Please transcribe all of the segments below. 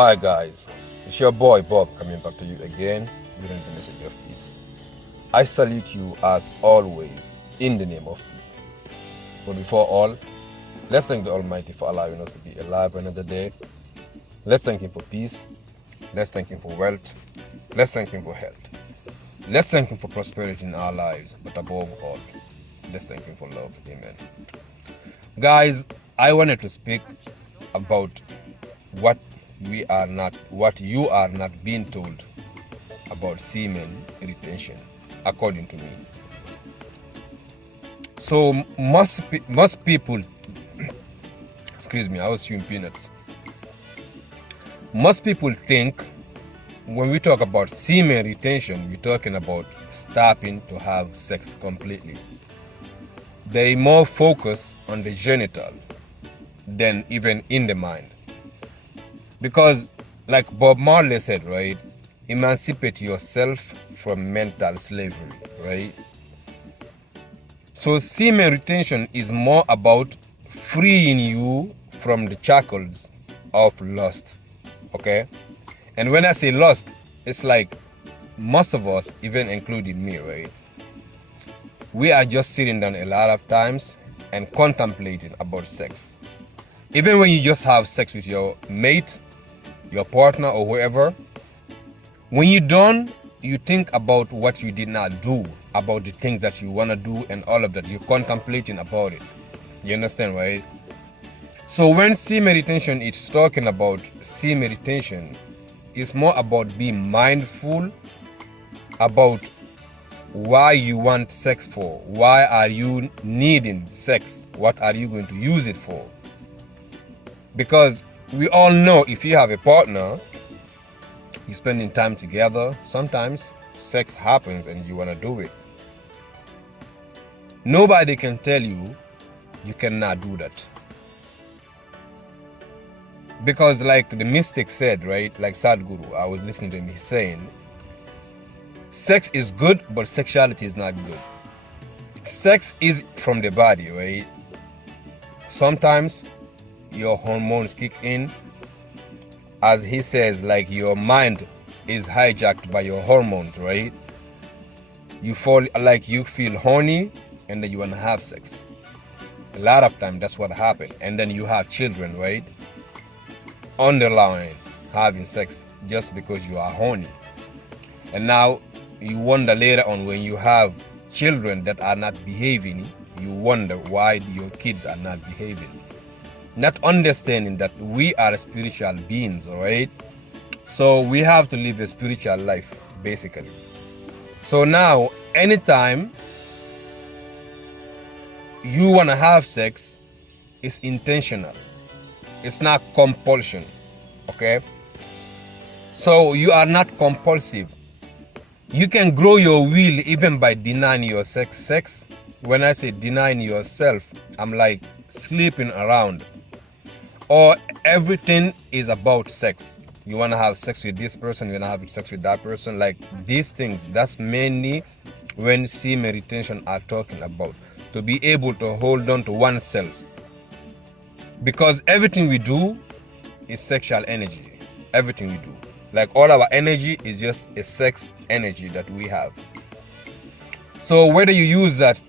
Alright, guys, it's your boy Bob coming back to you again with the message of peace. I salute you as always in the name of peace. But before all, let's thank the Almighty for allowing us to be alive another day. Let's thank Him for peace. Let's thank Him for wealth. Let's thank Him for health. Let's thank Him for prosperity in our lives. But above all, let's thank Him for love. Amen. Guys, I wanted to speak about what you are not being told about semen retention, according to me. So most people, excuse me, I was chewing peanuts. Most people think when we talk about semen retention, we're talking about stopping to have sex completely. They more focus on the genital than even in the mind. Because, like Bob Marley said, right, emancipate yourself from mental slavery, right? So semen retention is more about freeing you from the shackles of lust, okay? And when I say lust, it's like most of us, even including me, right? We are just sitting down a lot of times and contemplating about sex. Even when you just have sex with your mate, your partner or whoever, when you're done, you think about what you did not do, about the things that you want to do and all of that. You're contemplating about it. You understand, right? So when semen retention is talking about semen retention, it's more about being mindful about why you want sex for. Why are you needing sex? What are you going to use it for? Because we all know if you have a partner, you're spending time together, sometimes sex happens and you want to do it. Nobody can tell you you cannot do that. Because like the mystic said, right, like Sadhguru, I was listening to him, he's saying, sex is good, but sexuality is not good. Sex is from the body, right? Sometimes your hormones kick in. As he says, like your mind is hijacked by your hormones, right? You feel horny and then you want to have sex. A lot of time that's what happened. And then you have children, right? Underlying having sex just because you are horny. And now you wonder later on when you have children that are not behaving, you wonder why your kids are not behaving. Not understanding that we are spiritual beings, all right? So we have to live a spiritual life, basically. So now, anytime you want to have sex, it's intentional. It's not compulsion, okay? So you are not compulsive. You can grow your will even by denying your sex. When I say denying yourself, I'm like sleeping around. Or everything is about sex. You want to have sex with this person, you want to have sex with that person. Like these things, that's mainly when semen retention are talking about. To be able to hold on to oneself. Because everything we do is sexual energy. Everything we do. Like all our energy is just a sex energy that we have. So whether you use that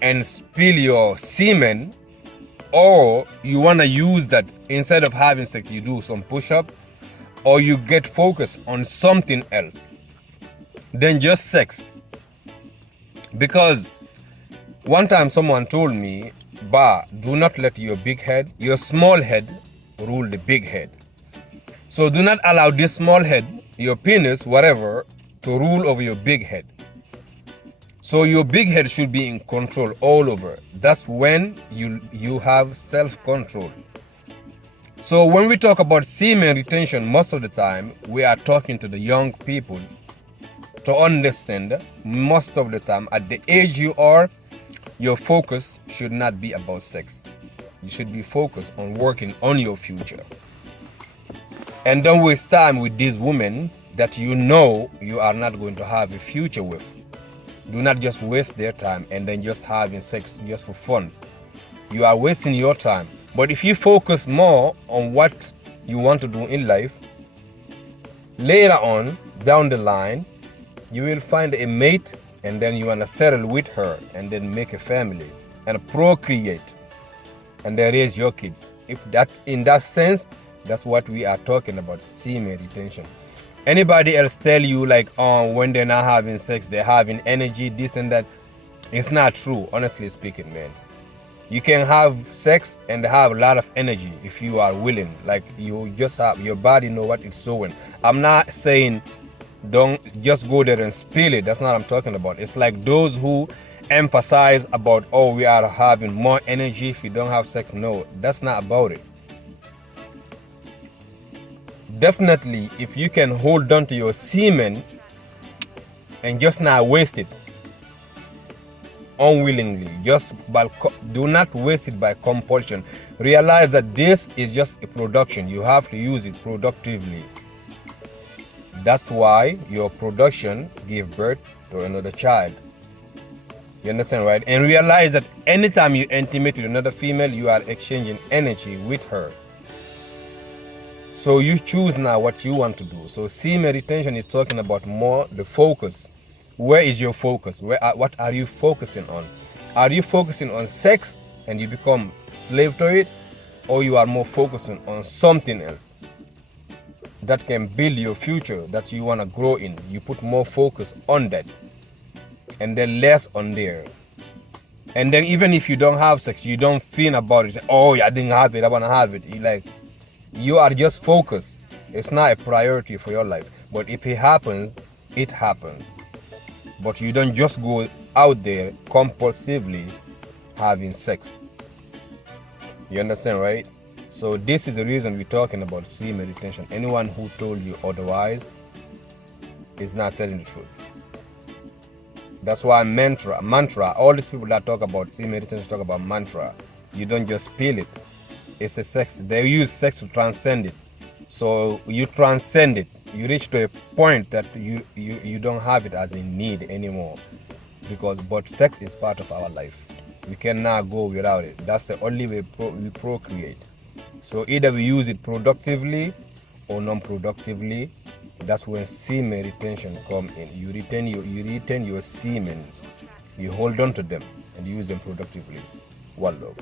and spill your semen, or you want to use that instead of having sex, you do some push-up, or you get focused on something else than just sex. Because one time someone told me, do not let your small head rule the big head. So do not allow this small head, your penis, whatever, to rule over your big head. So your big head should be in control all over. That's when you have self-control. So when we talk about semen retention, most of the time, we are talking to the young people to understand most of the time at the age you are, your focus should not be about sex. You should be focused on working on your future. And don't waste time with these women that you know you are not going to have a future with. Do not just waste their time and then just having sex just for fun. You are wasting your time. But if you focus more on what you want to do in life, Later on, down the line, you will find a mate, and then you want to settle with her and then make a family and procreate and then raise your kids. If that, in that sense, that's what we are talking about, semen retention. Anybody else tell you like, oh, when they're not having sex, they're having energy, this and that, it's not true, honestly speaking, man. You can have sex and have a lot of energy if you are willing. Like, you just have, your body know what it's doing. I'm not saying don't just go there and spill it. That's not what I'm talking about. It's like those who emphasize about, oh, we are having more energy if you don't have sex. No, that's not about it. Definitely, if you can hold on to your semen and just not waste it unwillingly, just by, do not waste it by compulsion. Realize that this is just a production. You have to use it productively. That's why your production gave birth to another child. You understand, right? And realize that anytime you intimate with another female, you are exchanging energy with her. So you choose now what you want to do. So semen retention is talking about more the focus. Where is your focus? What are you focusing on? Are you focusing on sex and you become slave to it? Or you are more focusing on something else that can build your future, that you want to grow in? You put more focus on that and then less on there. And then even if you don't have sex, you don't think about it. Say, oh, I didn't have it, I want to have it. You are just focused. It's not a priority for your life. But if it happens, it happens. But you don't just go out there compulsively having sex. You understand, right? So this is the reason we're talking about semen retention. Anyone who told you otherwise is not telling the truth. That's why mantra, all these people that talk about semen retention talk about mantra. You don't just feel it. It's a sex. They use sex to transcend it. So you transcend it. You reach to a point that you don't have it as a need anymore. But sex is part of our life. We cannot go without it. That's the only way we procreate. So either we use it productively or non-productively. That's when semen retention come in. You retain your semen. You hold on to them and use them productively. One love.